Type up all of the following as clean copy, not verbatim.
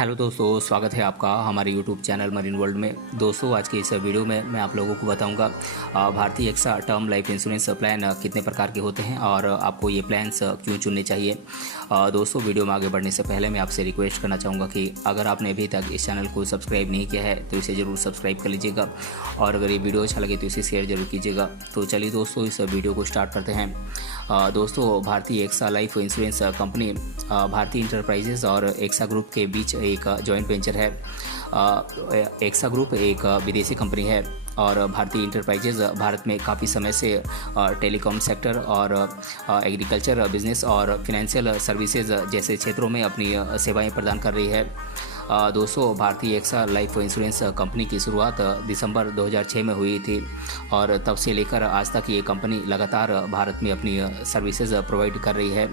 Hello दोस्तों, स्वागत है आपका हमारे यूट्यूब चैनल मरीन वर्ल्ड में। दोस्तों, आज के इस वीडियो में मैं आप लोगों को बताऊंगा Bharti AXA term life insurance plan कितने प्रकार के होते हैं और आपको ये प्लान्स क्यों चुनने चाहिए। दोस्तों, वीडियो में आगे बढ़ने से पहले मैं आपसे रिक्वेस्ट करना चाहूँगा कि अगर आपने अभी तक इस चैनल को सब्सक्राइब नहीं किया है तो इसे ज़रूर सब्सक्राइब कर लीजिएगा और अगर ये वीडियो अच्छा लगे तो इसे शेयर जरूर कीजिएगा। तो चलिए दोस्तों, इस वीडियो को स्टार्ट करते हैं। दोस्तों, Bharti AXA life insurance company भारतीय इंटरप्राइजेज और एक्सा ग्रुप के बीच एक जॉइंट वेंचर है। एक्सा ग्रुप एक विदेशी कंपनी है और भारतीय इंटरप्राइजेज भारत में काफ़ी समय से टेलीकॉम सेक्टर और एग्रीकल्चर बिजनेस और फिनेंशियल सर्विसेज जैसे क्षेत्रों में अपनी सेवाएं प्रदान कर रही है। दोस्तों, Bharti AXA life insurance company की शुरुआत दिसंबर 2006 में हुई थी और तब से लेकर आज तक ये कंपनी लगातार भारत में अपनी सर्विसेज प्रोवाइड कर रही है।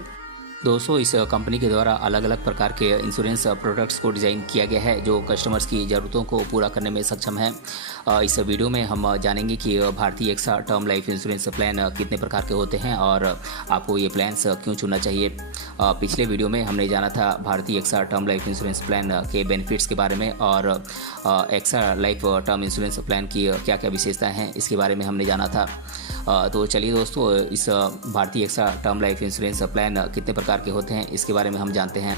दोस्तों, इस कंपनी के द्वारा अलग अलग प्रकार के इंश्योरेंस प्रोडक्ट्स को डिज़ाइन किया गया है जो कस्टमर्स की ज़रूरतों को पूरा करने में सक्षम है। इस वीडियो में हम जानेंगे कि Bharti AXA term life insurance plan कितने प्रकार के होते हैं और आपको ये प्लान्स क्यों चुनना चाहिए। पिछले वीडियो में हमने जाना था Bharti AXA term life insurance plan के बेनिफिट्स के बारे में और AXA life term insurance plan की क्या क्या विशेषताएँ हैं इसके बारे में हमने जाना था। तो चलिए दोस्तों, इस Bharti AXA term life insurance plan कितने प्रकार के होते हैं इसके बारे में हम जानते हैं।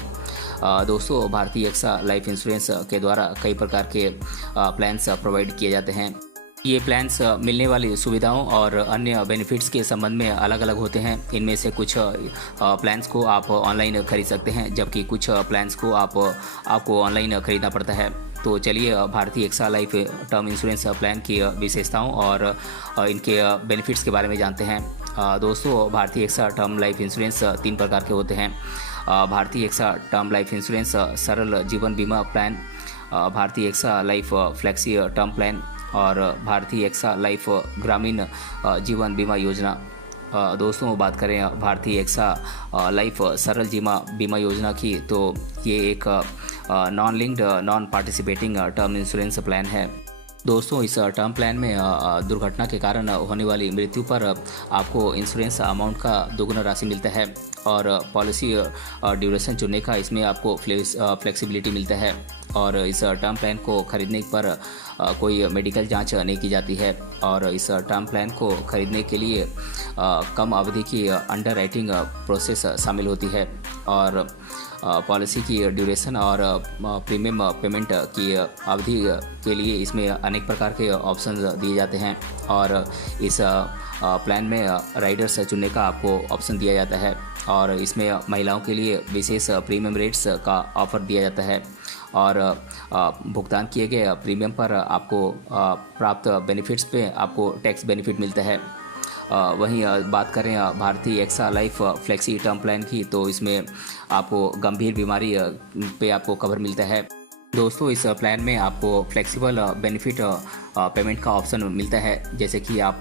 दोस्तों, भारतीय एक्सा लाइफ इंश्योरेंस के द्वारा कई प्रकार के प्लान्स प्रोवाइड किए जाते हैं। ये प्लान्स मिलने वाली सुविधाओं और अन्य बेनिफिट्स के संबंध में अलग अलग होते हैं। इनमें से कुछ प्लान्स को आप ऑनलाइन खरीद सकते हैं जबकि कुछ प्लान्स को आपको ऑनलाइन खरीदना पड़ता है। तो चलिए Bharti AXA life term insurance plan की विशेषताओं और इनके बेनिफिट्स के बारे में जानते हैं। दोस्तों, Bharti AXA term life insurance तीन प्रकार के होते हैं। Bharti AXA term life insurance सरल जीवन बीमा plan, Bharti AXA life flexi term plan और भारतीय एक्सा लाइफ ग्रामीण जीवन बीमा योजना। दोस्तों, बात करें भारतीय एक्सा लाइफ सरल बीमा योजना की तो ये एक non linked non participating term insurance plan है। दोस्तों, इस टर्म प्लान में दुर्घटना के कारण होने वाली मृत्यु पर आपको इंश्योरेंस अमाउंट का दोगुना राशि मिलता है और पॉलिसी ड्यूरेशन चुनने का इसमें आपको फ्लेक्सिबिलिटी मिलता है और इस टर्म प्लान को खरीदने पर कोई मेडिकल जांच नहीं की जाती है और इस टर्म प्लान को खरीदने के लिए कम अवधि की अंडर राइटिंग प्रोसेस शामिल होती है और पॉलिसी की ड्यूरेशन और प्रीमियम पेमेंट की अवधि के लिए इसमें अनेक प्रकार के ऑप्शन दिए जाते हैं और इस प्लान में राइडर्स चुनने का आपको ऑप्शन दिया जाता है और इसमें महिलाओं के लिए विशेष प्रीमियम रेट्स का ऑफर दिया जाता है और भुगतान किए गए प्रीमियम पर आपको प्राप्त बेनिफिट्स पे आपको टैक्स बेनिफिट मिलता है। वहीं बात करें Bharti AXA life flexi term plan की तो इसमें आपको गंभीर बीमारी पे आपको कवर मिलता है। दोस्तों, इस प्लान में आपको फ्लेक्सिबल बेनिफिट पेमेंट का ऑप्शन मिलता है, जैसे कि आप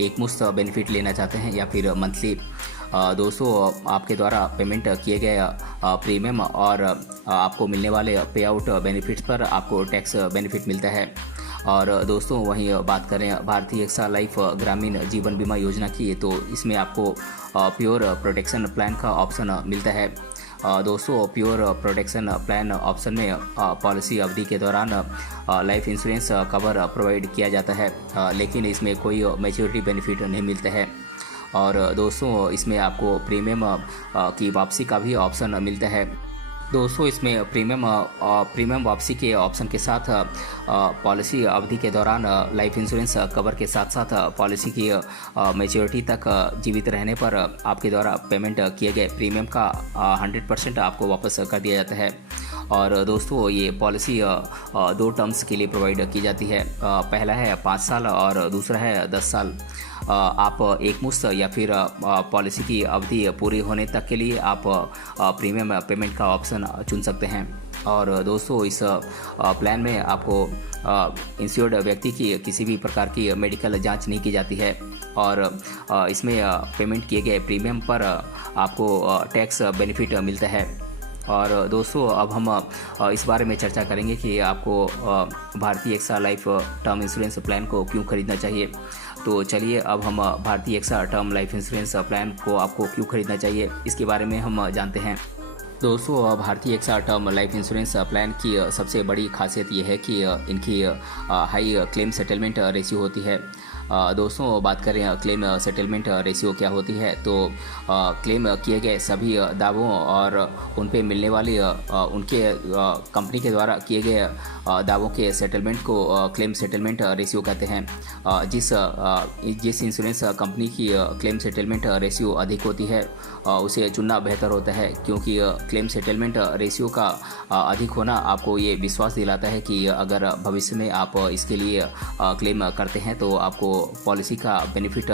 एक मुश्त बेनिफिट लेना चाहते हैं या फिर मंथली। दोस्तों, आपके द्वारा पेमेंट किए गए प्रीमियम और आपको मिलने वाले पे आउट बेनिफिट्स पर आपको टैक्स बेनिफिट मिलता है। और दोस्तों, वहीं बात करें भारतीय एक्सा लाइफ ग्रामीण जीवन बीमा योजना की तो इसमें आपको प्योर प्रोटेक्शन प्लान का ऑप्शन मिलता है। दोस्तों, प्योर प्रोटेक्शन प्लान ऑप्शन में पॉलिसी अवधि के दौरान लाइफ इंश्योरेंस कवर प्रोवाइड किया जाता है लेकिन इसमें कोई मैच्योरिटी बेनिफिट नहीं मिलता है और दोस्तों, इसमें आपको प्रीमियम की वापसी का भी ऑप्शन मिलता है। दोस्तों, इसमें प्रीमियम वापसी के ऑप्शन के साथ पॉलिसी अवधि के दौरान लाइफ इंश्योरेंस कवर के साथ साथ पॉलिसी की मैच्योरिटी तक जीवित रहने पर आपके द्वारा पेमेंट किए गए प्रीमियम का 100% आपको वापस कर दिया जाता है। और दोस्तों, ये पॉलिसी दो टर्म्स के लिए प्रोवाइड की जाती है। पहला है 5 साल और दूसरा है 10 साल। आप एक मुश्त या फिर पॉलिसी की अवधि पूरी होने तक के लिए आप प्रीमियम पेमेंट का ऑप्शन चुन सकते हैं। और दोस्तों, इस प्लान में आपको इंश्योर्ड व्यक्ति की किसी भी प्रकार की मेडिकल जांच नहीं की जाती है और इसमें पेमेंट किए गए प्रीमियम पर आपको टैक्स बेनिफिट मिलता है। और दोस्तों, अब हम इस बारे में चर्चा करेंगे कि आपको Bharti AXA life term insurance plan को क्यों खरीदना चाहिए। तो चलिए, अब हम Bharti AXA term life insurance plan को आपको क्यों खरीदना चाहिए इसके बारे में हम जानते हैं। दोस्तों Bharti AXA term life insurance plan की सबसे बड़ी खासियत ये है कि इनकी हाई क्लेम सेटलमेंट रेशियो होती है। दोस्तों बात करें क्लेम सेटलमेंट रेशियो क्या होती है, तो क्लेम किए गए सभी दावों और उन पे मिलने वाली उनके कंपनी के द्वारा किए गए दावों के सेटलमेंट को क्लेम सेटलमेंट रेशियो कहते हैं। जिस इंश्योरेंस कंपनी की क्लेम सेटलमेंट रेशियो अधिक होती है उसे चुनना बेहतर होता है, क्योंकि क्लेम सेटलमेंट रेशियो का अधिक होना आपको ये विश्वास दिलाता है कि अगर भविष्य में आप इसके लिए क्लेम करते हैं तो आपको पॉलिसी का बेनिफिट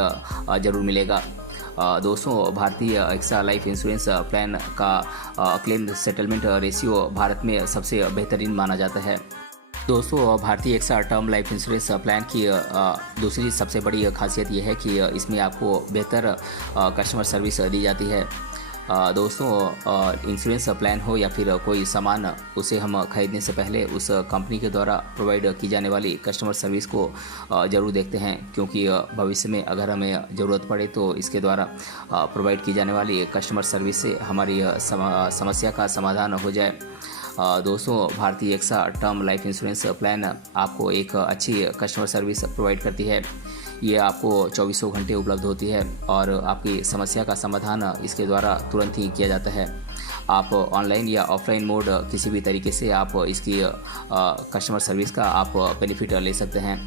ज़रूर मिलेगा। दोस्तों Bharti AXA life insurance plan का क्लेम सेटलमेंट रेशियो भारत में सबसे बेहतरीन माना जाता है। दोस्तों Bharti AXA term life insurance plan की दूसरी सबसे बड़ी खासियत यह है कि इसमें आपको बेहतर कस्टमर सर्विस दी जाती है। दोस्तों इंश्योरेंस प्लान हो या फिर कोई सामान, उसे हम खरीदने से पहले उस कंपनी के द्वारा प्रोवाइड की जाने वाली कस्टमर सर्विस को ज़रूर देखते हैं, क्योंकि भविष्य में अगर हमें ज़रूरत पड़े तो इसके द्वारा प्रोवाइड की जाने वाली कस्टमर सर्विस से हमारी समस्या का समाधान हो जाए। दोस्तों Bharti AXA term life insurance plan आपको एक अच्छी कस्टमर सर्विस प्रोवाइड करती है। ये आपको 24 घंटे उपलब्ध होती है और आपकी समस्या का समाधान इसके द्वारा तुरंत ही किया जाता है। आप ऑनलाइन या ऑफलाइन मोड किसी भी तरीके से आप इसकी कस्टमर सर्विस का आप बेनिफिट ले सकते हैं।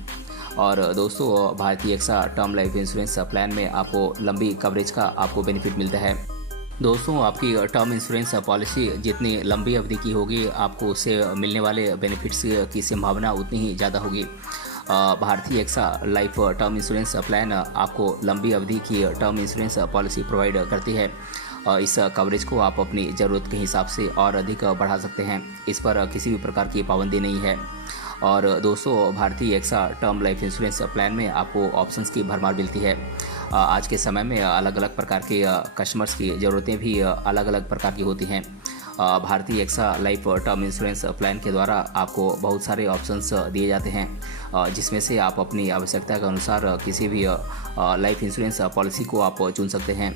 और दोस्तों Bharti AXA term life insurance plan में आपको लंबी कवरेज का आपको बेनिफिट मिलता है। दोस्तों आपकी टर्म इंश्योरेंस पॉलिसी जितनी लंबी अवधि की होगी, आपको उससे मिलने वाले बेनिफिट्स की संभावना उतनी ही ज़्यादा होगी। Bharti AXA life term insurance plan आपको लंबी अवधि की टर्म इंश्योरेंस पॉलिसी प्रोवाइड करती है। इस कवरेज को आप अपनी ज़रूरत के हिसाब से और अधिक बढ़ा सकते हैं। इस पर किसी भी प्रकार की पाबंदी नहीं है। और दोस्तों Bharti AXA term life insurance plan में आपको ऑप्शंस की भरमार मिलती है। आज के समय में अलग अलग प्रकार के कस्टमर्स की ज़रूरतें भी अलग अलग प्रकार की होती हैं। Bharti AXA life term insurance plan के द्वारा आपको बहुत सारे ऑप्शंस दिए जाते हैं, जिसमें से आप अपनी आवश्यकता के अनुसार किसी भी लाइफ इंश्योरेंस पॉलिसी को आप चुन सकते हैं।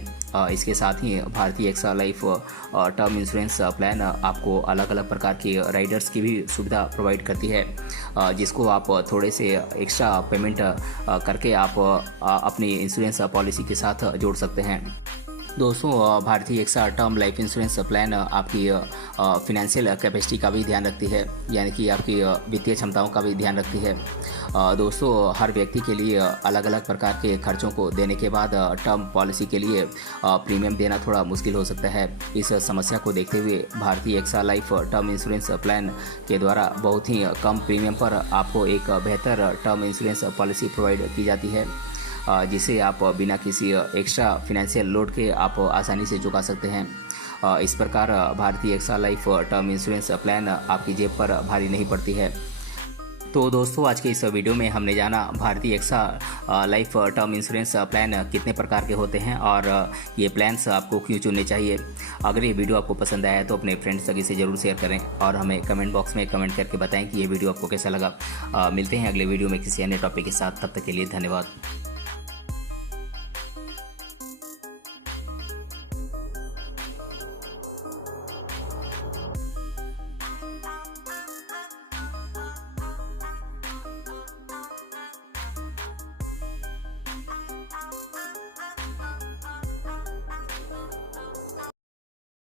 इसके साथ ही Bharti AXA life term insurance plan आपको अलग अलग प्रकार के राइडर्स की भी सुविधा प्रोवाइड करती है, जिसको आप थोड़े से एक्स्ट्रा पेमेंट करके आप अपनी इंश्योरेंस पॉलिसी के साथ जोड़ सकते हैं। दोस्तों Bharti AXA term life insurance plan आपकी फिनेंशियल कैपेसिटी का भी ध्यान रखती है, यानी कि आपकी वित्तीय क्षमताओं का भी ध्यान रखती है। दोस्तों हर व्यक्ति के लिए अलग अलग प्रकार के खर्चों को देने के बाद टर्म पॉलिसी के लिए प्रीमियम देना थोड़ा मुश्किल हो सकता है। इस समस्या को देखते हुए Bharti AXA life term insurance plan के द्वारा बहुत ही कम प्रीमियम पर आपको एक बेहतर टर्म इंश्योरेंस पॉलिसी प्रोवाइड की जाती है, जिसे आप बिना किसी एक्स्ट्रा फिनेंशियल लोड के आप आसानी से चुका सकते हैं। इस प्रकार Bharti AXA life term insurance plan आपकी जेब पर भारी नहीं पड़ती है। तो दोस्तों आज के इस वीडियो में हमने जाना Bharti AXA life term insurance plan कितने प्रकार के होते हैं और ये प्लान्स आपको क्यों चुनने चाहिए। अगर ये वीडियो आपको पसंद आया तो अपने फ्रेंड्स सभी से ज़रूर शेयर करें और हमें कमेंट बॉक्स में कमेंट करके बताएं कि ये वीडियो आपको कैसा लगा। मिलते हैं अगले वीडियो में किसी अन्य टॉपिक के साथ, तब तक के लिए धन्यवाद।